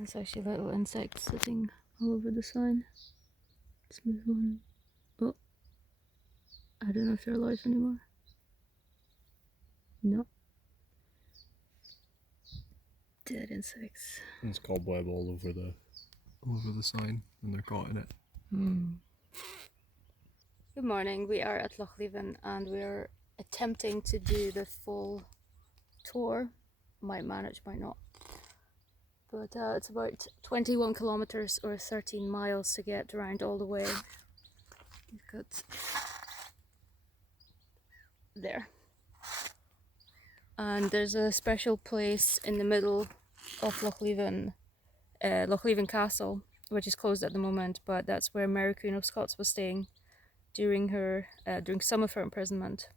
There's actually little insects sitting all over the sign. Let's move on. Oh, I don't know if they're alive anymore. No. Dead insects. There's cobweb all over the sign and they're caught in it. Good morning, we are at Loch Leven and we are attempting to do the full tour. Might manage, might not. But it's about 21 kilometers or 13 miles to get around all the way. We've got there. And there's a special place in the middle of Loch Leven, Lochleven Castle, which is closed at the moment, but that's where Mary Queen of Scots was staying during some of her imprisonment.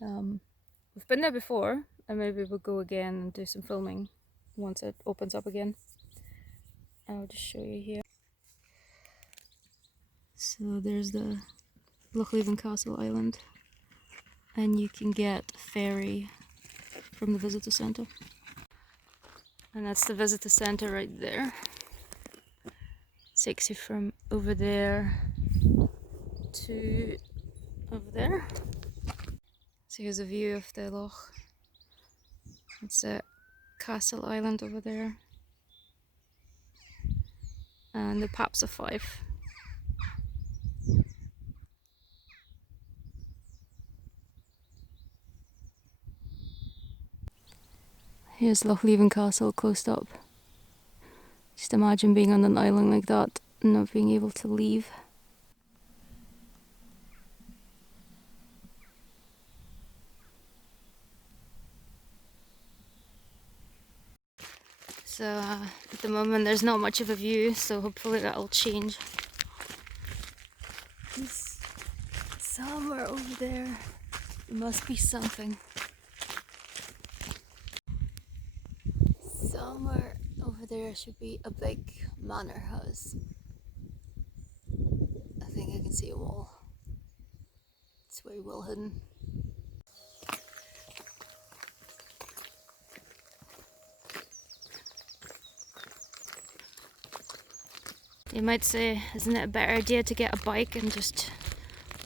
We've been there before, and maybe we'll go again and do some filming once it opens up again. I'll just show you here. So there's the Lochleven Castle Island, and you can get a ferry from the visitor centre. And that's the visitor centre right there. Takes you from over there to over there. So here's a view of the loch. It's a castle island over there. And the Paps of Fife. Here's Lochleven Castle close up. Just imagine being on an island like that and not being able to leave. So at the moment there's not much of a view, so hopefully that'll change. There's somewhere over there must be something. Somewhere over there should be a big manor house. I think I can see a wall. It's very well hidden. You might say, isn't it a better idea to get a bike and just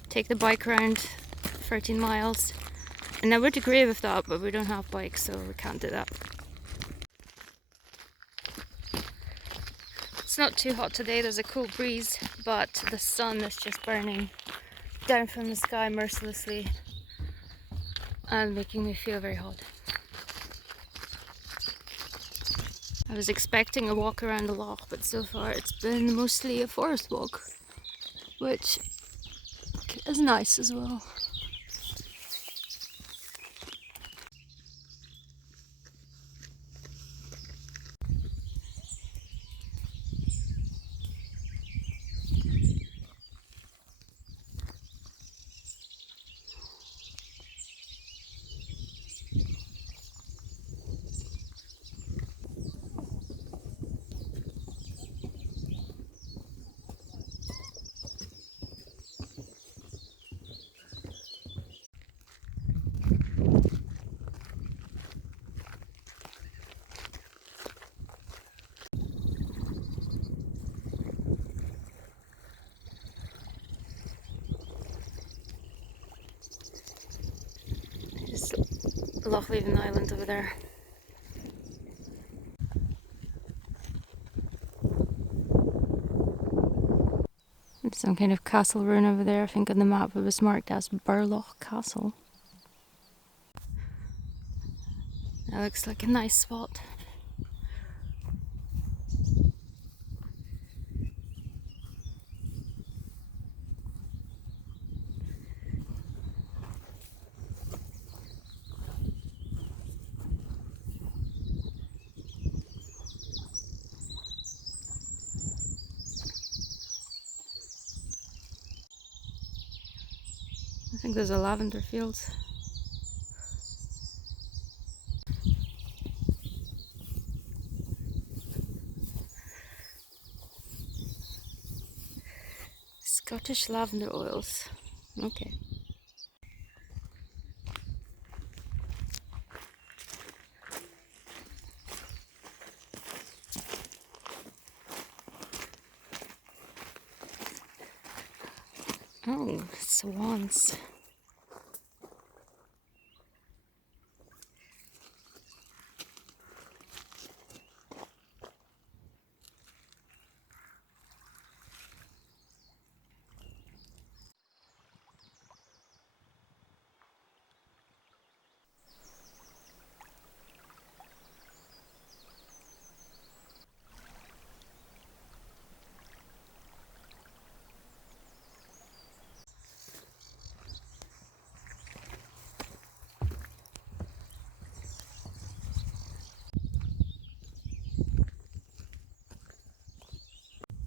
take the bike around 13 miles? And I would agree with that, but we don't have bikes, so we can't do that. It's not too hot today, there's a cool breeze, but the sun is just burning down from the sky mercilessly and making me feel very hot. I was expecting a walk around the loch, but so far it's been mostly a forest walk, which is nice as well. Loch Leven Island over there. There's some kind of castle ruin over there. I think on the map it was marked as Loch Castle. That looks like a nice spot. I think there's a lavender field. Scottish lavender oils. Okay. Oh, swans.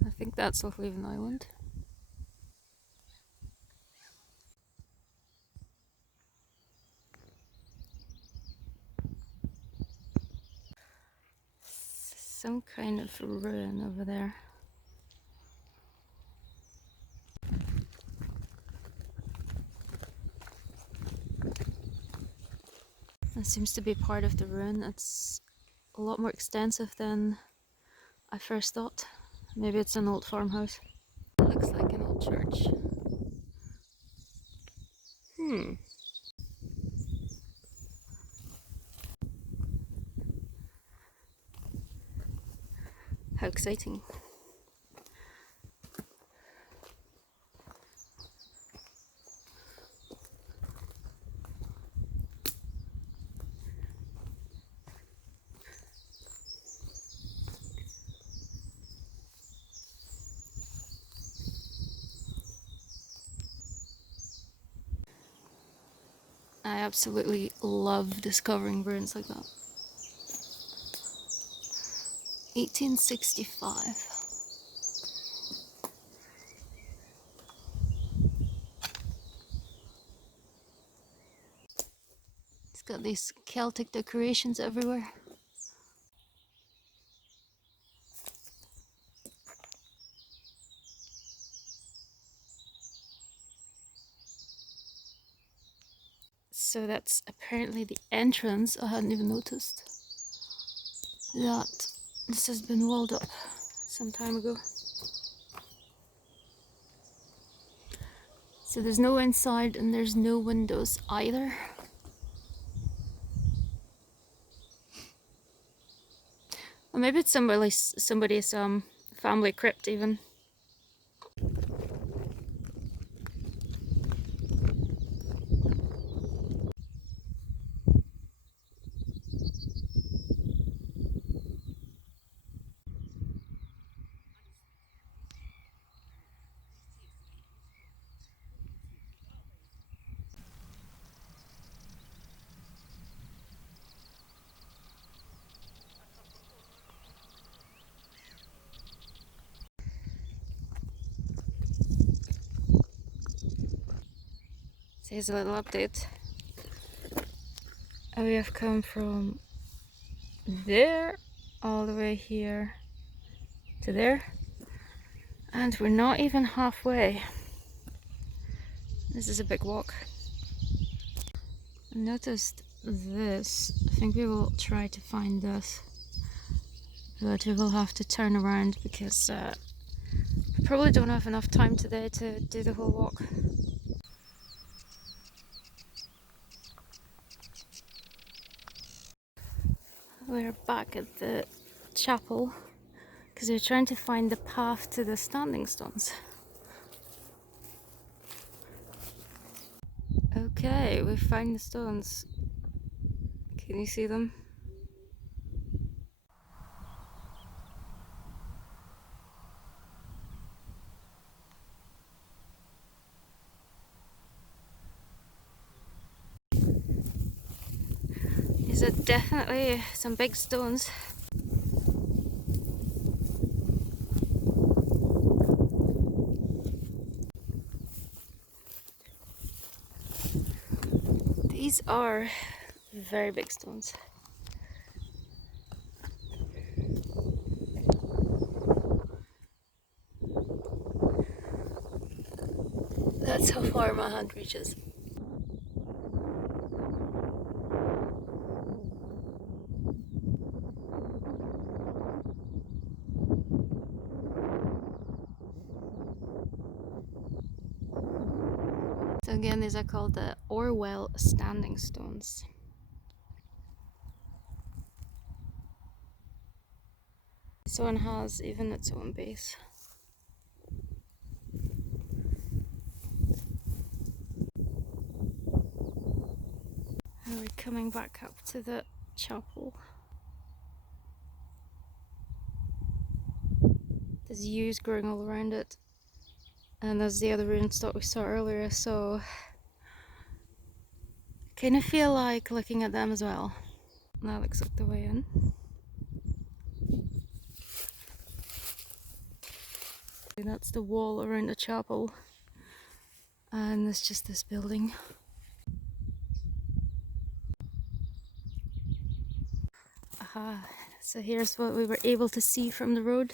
I think that's Loch Leven Island. Some kind of ruin over there. That seems to be part of the ruin. It's a lot more extensive than I first thought. Maybe it's an old farmhouse. It looks like an old church. How exciting. I absolutely love discovering ruins like that. 1865. It's got these Celtic decorations everywhere. So that's apparently the entrance. I hadn't even noticed that this has been walled up some time ago. So there's no inside and there's no windows either. Or maybe it's somebody's family crypt even. So here's a little update. We have come from there all the way here to there, and we're not even halfway. This is a big walk. I noticed this. I think we will try to find this, but we will have to turn around because we probably don't have enough time today to do the whole walk. We're back at the chapel because we're trying to find the path to the standing stones. Okay, we found the stones. Can you see them? These are definitely some big stones. These are very big stones. That's how far my hand reaches. Again, these are called the Orwell standing stones. This one has even its own base. And we're coming back up to the chapel. There's yews growing all around it. And there's the other rune stock we saw earlier, so kind of feel like looking at them as well. That looks like the way in. That's the wall around the chapel, and there's just this building. Aha, so here's what we were able to see from the road,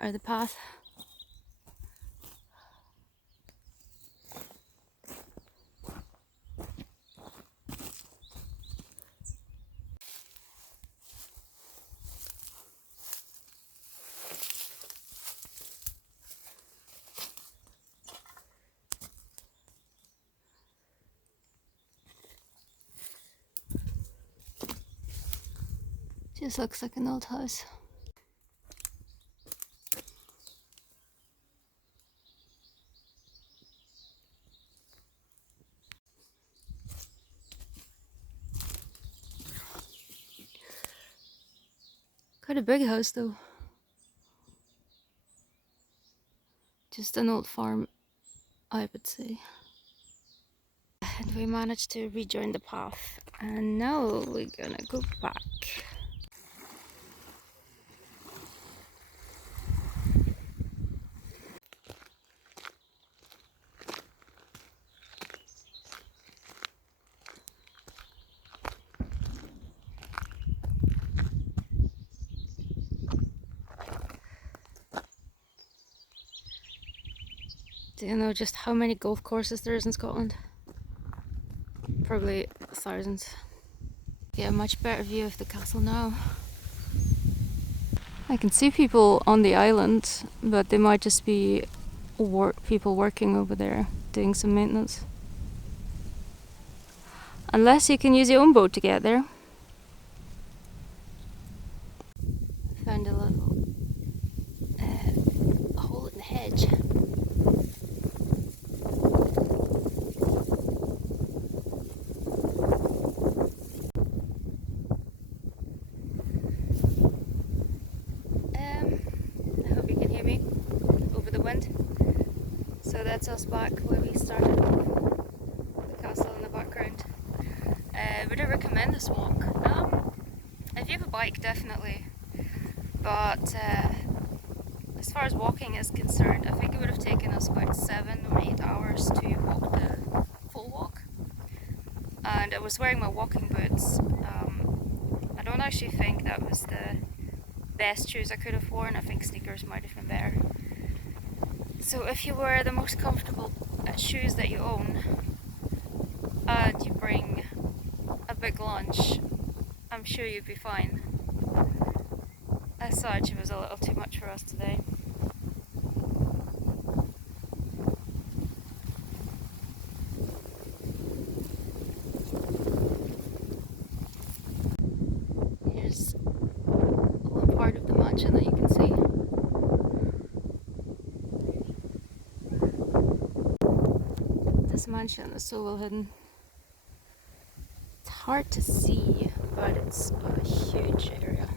or the path. Just looks like an old house. Quite a big house though. Just an old farm, I would say. And we managed to rejoin the path, and now we're gonna go back. Do you know just how many golf courses there is in Scotland? Probably thousands. Get a much better view of the castle now. I can see people on the island, but they might just be people working over there doing some maintenance. Unless you can use your own boat to get there. Found a little hole in the hedge. I hope you can hear me over the wind. So that's us back where we started, the castle in the background. Would I recommend this walk? If you have a bike, definitely. But as far as walking is concerned, I think it would have taken us about 7 or 8 hours to walk the full walk. And I was wearing my walking boots. I don't actually think that was the best shoes I could have worn. I think sneakers might have been better. So if you wear the most comfortable shoes that you own and you bring a big lunch, I'm sure you'd be fine. As such, it was a little too much for us today. Here's one part of the mansion that you can see. This mansion is so well hidden. It's hard to see, but it's a huge area.